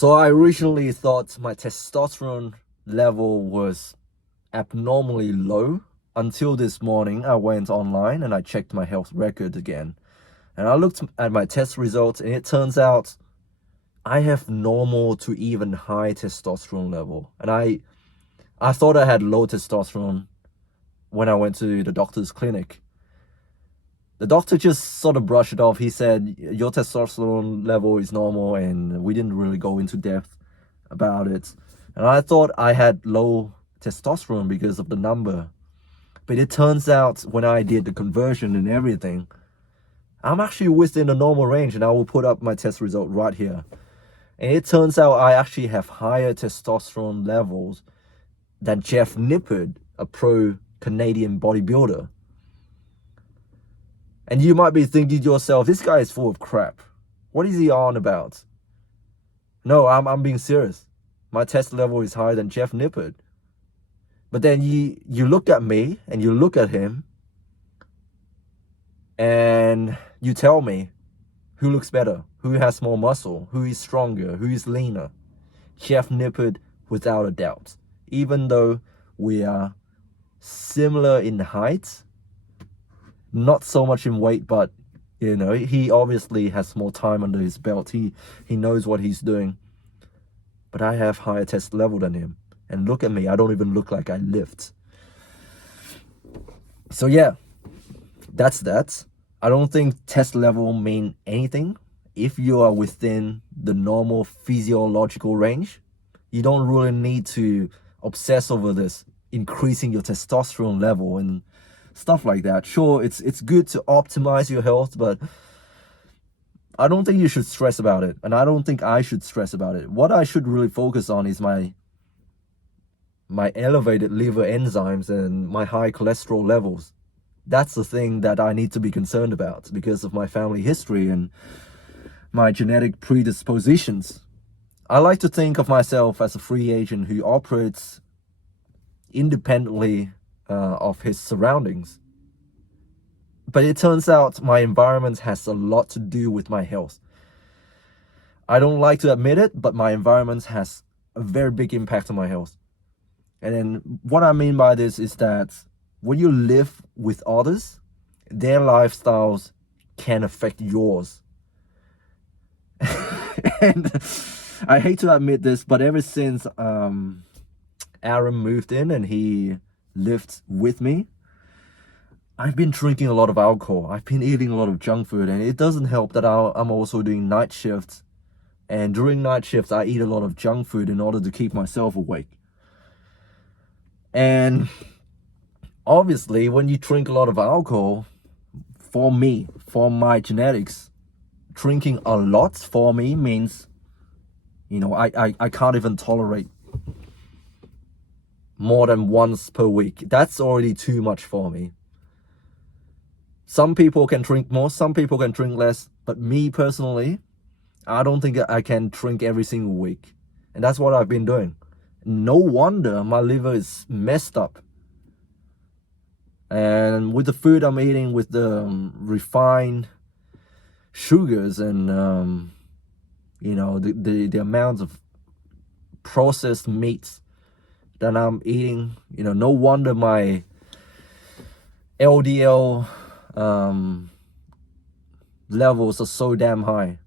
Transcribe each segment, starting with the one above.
So I originally thought my testosterone level was abnormally low until this morning. I went online and I checked my health record again. And I looked at my test results and it turns out I have normal to even high testosterone level. And I thought I had low testosterone when I went to the doctor's clinic. The doctor just sort of brushed it off. He said, your testosterone level is normal, and we didn't really go into depth about it. And I thought I had low testosterone because of the number. But it turns out when I did the conversion and everything, I'm actually within the normal range, and I will put up my test result right here. And it turns out I actually have higher testosterone levels than Jeff Nippard, a pro Canadian bodybuilder. And you might be thinking to yourself, this guy is full of crap. What is he on about? No, I'm being serious. My test level is higher than Jeff Nippard. But then you look at me and you look at him and you tell me who looks better, who has more muscle, who is stronger, who is leaner. Jeff Nippard, without a doubt. Even though we are similar in height, not so much in weight, but you know, he obviously has more time under his belt. He knows what he's doing. But I have higher test level than him. And look at me, I don't even look like I lift. So yeah, that's that. I don't think test level mean anything. If you are within the normal physiological range, you don't really need to obsess over this, increasing your testosterone level and stuff like that. Sure, it's good to optimize your health, but I don't think you should stress about it, and I don't think I should stress about it. What I should really focus on is my elevated liver enzymes and my high cholesterol levels. That's the thing that I need to be concerned about because of my family history and my genetic predispositions. I like to think of myself as a free agent who operates independently of his surroundings. But it turns out my environment has a lot to do with my health. I don't like to admit it, but my environment has a very big impact on my health. And then what I mean by this is that when you live with others, their lifestyles can affect yours. And I hate to admit this, but ever since Aaron moved in and he lived with me, I've been drinking a lot of alcohol. I've been eating a lot of junk food, and it doesn't help that I'm also doing night shifts. And during night shifts, I eat a lot of junk food in order to keep myself awake. And obviously, when you drink a lot of alcohol, for me, for my genetics, drinking a lot for me means, you know, I can't even tolerate more than once per week. That's already too much for me. Some people can drink more, some people can drink less, but me personally, I don't think I can drink every single week. And that's what I've been doing. No wonder my liver is messed up. And with the food I'm eating, with the refined sugars and, you know, the amount of processed meats that I'm eating, you know, no wonder my LDL levels are so damn high.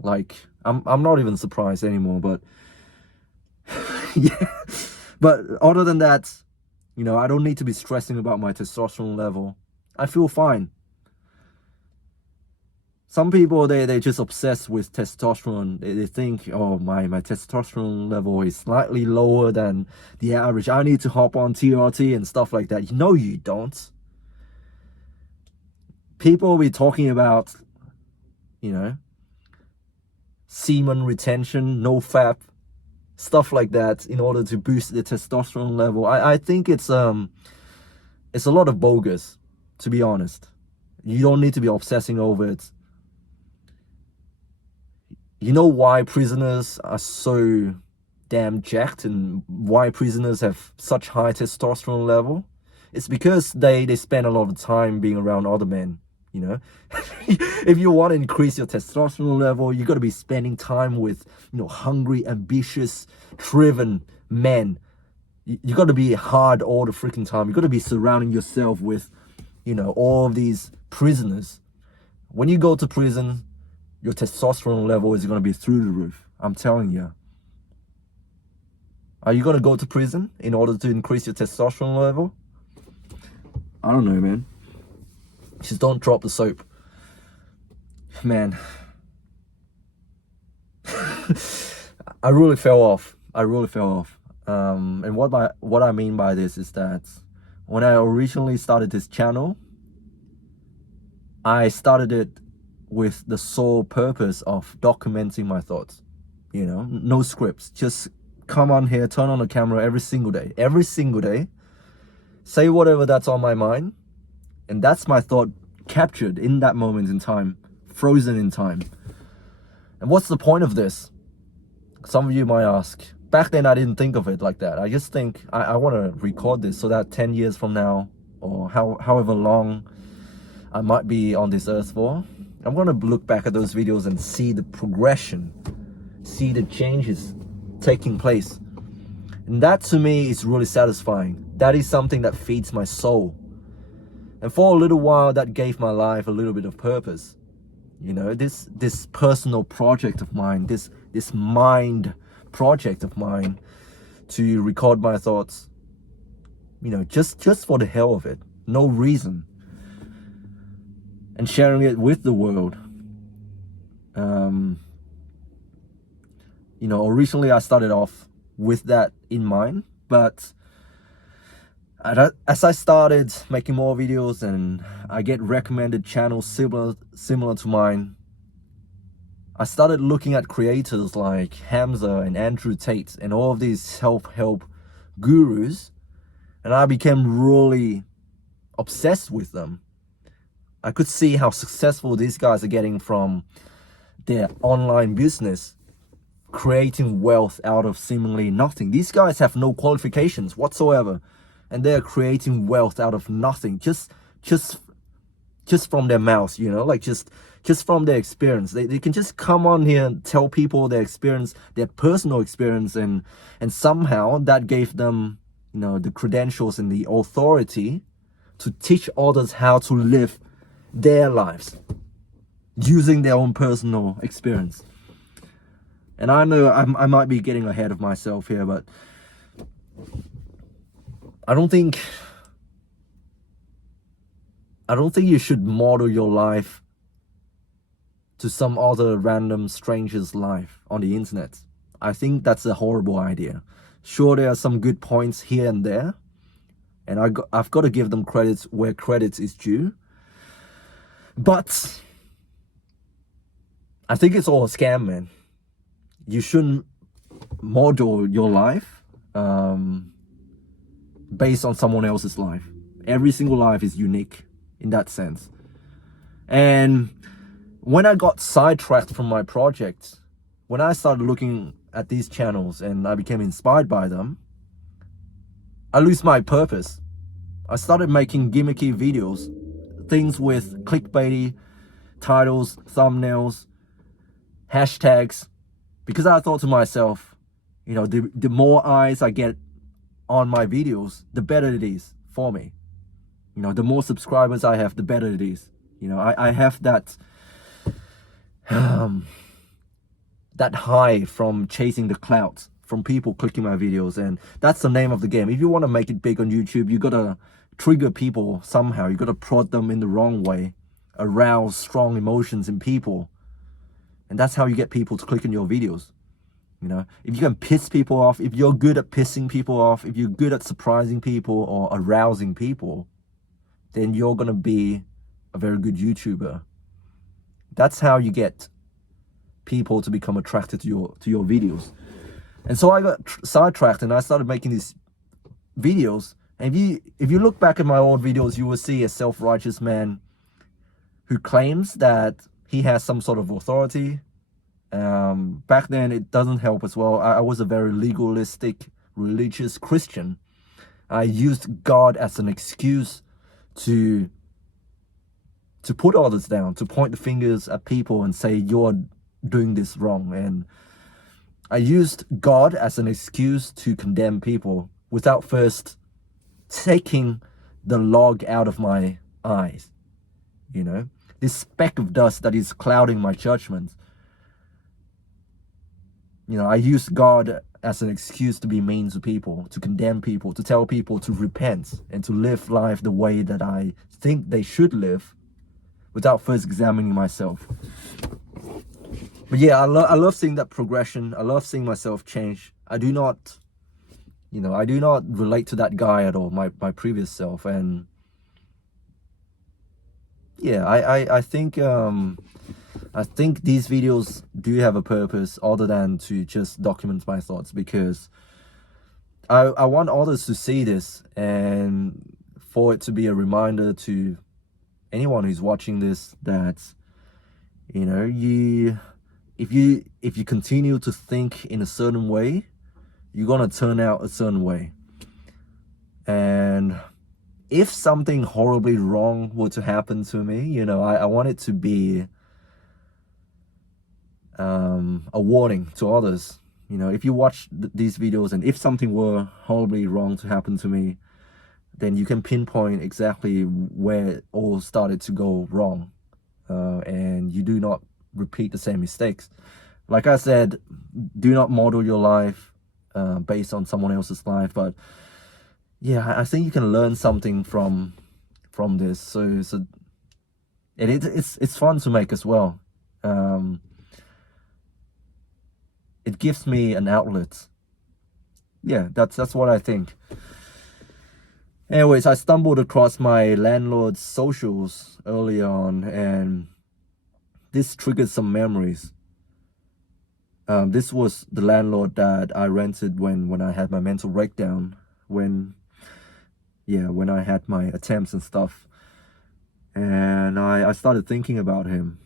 Like, I'm not even surprised anymore, but yeah. But other than that, you know, I don't need to be stressing about my testosterone level. I feel fine. Some people, they just obsessed with testosterone. They think, oh, my testosterone level is slightly lower than the average. I need to hop on TRT and stuff like that. No, you don't. People will be talking about, you know, semen retention, no fap, stuff like that in order to boost the testosterone level. I think it's a lot of bogus, to be honest. You don't need to be obsessing over it. You know why prisoners are so damn jacked and why prisoners have such high testosterone level? It's because they spend a lot of time being around other men. You know, if you want to increase your testosterone level, you got to be spending time with, hungry, ambitious, driven men. You got to be hard all the freaking time. You got to be surrounding yourself with, all of these prisoners. When you go to prison, your testosterone level is going to be through the roof. I'm telling you. Are you going to go to prison in order to increase your testosterone level? I don't know, man. Just don't drop the soap. Man. I really fell off. And what I mean by this is that when I originally started this channel, I started it with the sole purpose of documenting my thoughts. No scripts. Just come on here, turn on the camera every single day. Say whatever that's on my mind. And that's my thought captured in that moment in time, frozen in time. And what's the point of this? Some of you might ask. Back then, I didn't think of it like that. I just think I want to record this so that 10 years from now, or however long I might be on this earth for, I'm going to look back at those videos and see the progression, see the changes taking place. And that to me is really satisfying. That is something that feeds my soul. And for a little while, that gave my life a little bit of purpose. This personal project of mine, this mind project of mine, to record my thoughts, just for the hell of it, no reason, and sharing it with the world. Originally I started off with that in mind, but as I started making more videos and I get recommended channels similar to mine, I started looking at creators like Hamza and Andrew Tate and all of these self-help gurus, and I became really obsessed with them. I could see how successful these guys are getting from their online business, creating wealth out of seemingly nothing. These guys have no qualifications whatsoever, and they're creating wealth out of nothing, just from their mouths, just from their experience. They can just come on here and tell people their experience, their personal experience, and somehow that gave them, the credentials and the authority to teach others how to live their lives using their own personal experience. And I know I might be getting ahead of myself here, but I don't think you should model your life to some other random stranger's life on the internet. I think that's a horrible idea. Sure, there are some good points here and there, and I've got to give them credits where credit is due. But I think it's all a scam, man. You shouldn't model your life based on someone else's life. Every single life is unique in that sense. And when I got sidetracked from my project, when I started looking at these channels and I became inspired by them, I lose my purpose. I started making gimmicky videos, things with clickbaity titles, thumbnails, hashtags, because I thought to myself, the more eyes I get on my videos, the better it is for me. The more subscribers I have, the better it is. I have that that high from chasing the clouds, from people clicking my videos, and that's the name of the game. If you want to make it big on YouTube, you gotta trigger people somehow. You gotta prod them in the wrong way, arouse strong emotions in people, and that's how you get people to click on your videos. If you can piss people off, if you're good at pissing people off, if you're good at surprising people or arousing people, then you're gonna be a very good YouTuber. That's how you get people to become attracted to your videos. And so I got sidetracked and I started making these videos. And if you look back at my old videos, you will see a self-righteous man who claims that he has some sort of authority. Back then, it doesn't help as well. I was a very legalistic, religious Christian. I used God as an excuse to to put others down, to point the fingers at people and say you're doing this wrong. And I used God as an excuse to condemn people without first taking the log out of my eyes. You know, this speck of dust that is clouding my judgment. You know, I use God as an excuse to be mean to people, to condemn people, to tell people to repent and to live life the way that I think they should live without first examining myself. But yeah, I love seeing that progression. I love seeing myself change. I do not relate to that guy at all, my previous self. And yeah, I think these videos do have a purpose other than to just document my thoughts, because I want others to see this and for it to be a reminder to anyone who's watching this that, you know, if you continue to think in a certain way, you're gonna turn out a certain way. And if something horribly wrong were to happen to me, you know, I want it to be a warning to others. You know, if you watch these videos and if something were horribly wrong to happen to me, then you can pinpoint exactly where it all started to go wrong, and you do not repeat the same mistakes. Like I said, do not model your life based on someone else's life. But yeah, I think you can learn something from this. So it's fun to make as well. It gives me an outlet. Yeah, that's what I think. Anyways, I stumbled across my landlord's socials early on, and this triggered some memories. This was the landlord that I rented when I had my mental breakdown, when I had my attempts and stuff. And I started thinking about him.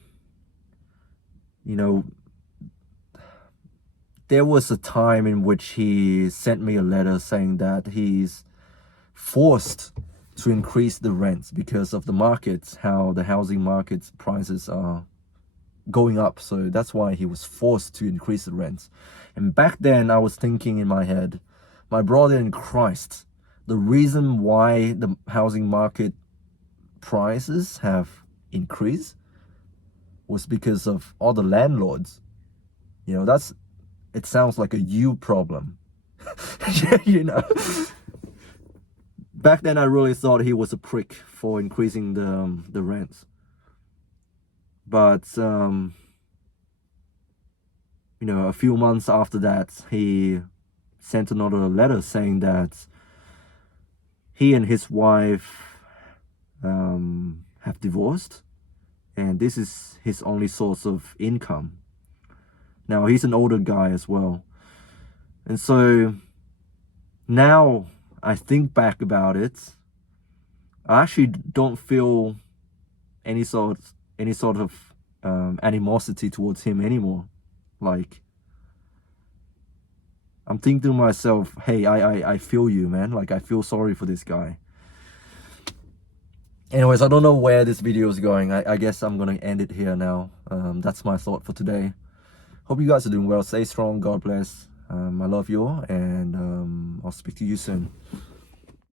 You know, there was a time in which he sent me a letter saying that he's forced to increase the rents because of the markets, how the housing market prices are going up. So that's why he was forced to increase the rents. And back then I was thinking in my head, my brother in Christ, the reason why the housing market prices have increased was because of all the landlords. You know, it sounds like a you problem. You know, back then I really thought he was a prick for increasing the rents. But you know, a few months after that, he sent another letter saying that he and his wife have divorced, and this is his only source of income. Now, he's an older guy as well. And so now I think back about it, I actually don't feel any sort of animosity towards him anymore. Like, I'm thinking to myself, hey, I feel you, man. Like, I feel sorry for this guy. Anyways, I don't know where this video is going. I guess I'm gonna end it here now. That's my thought for today. Hope you guys are doing well. Stay strong. God bless. I love you all, and I'll speak to you soon.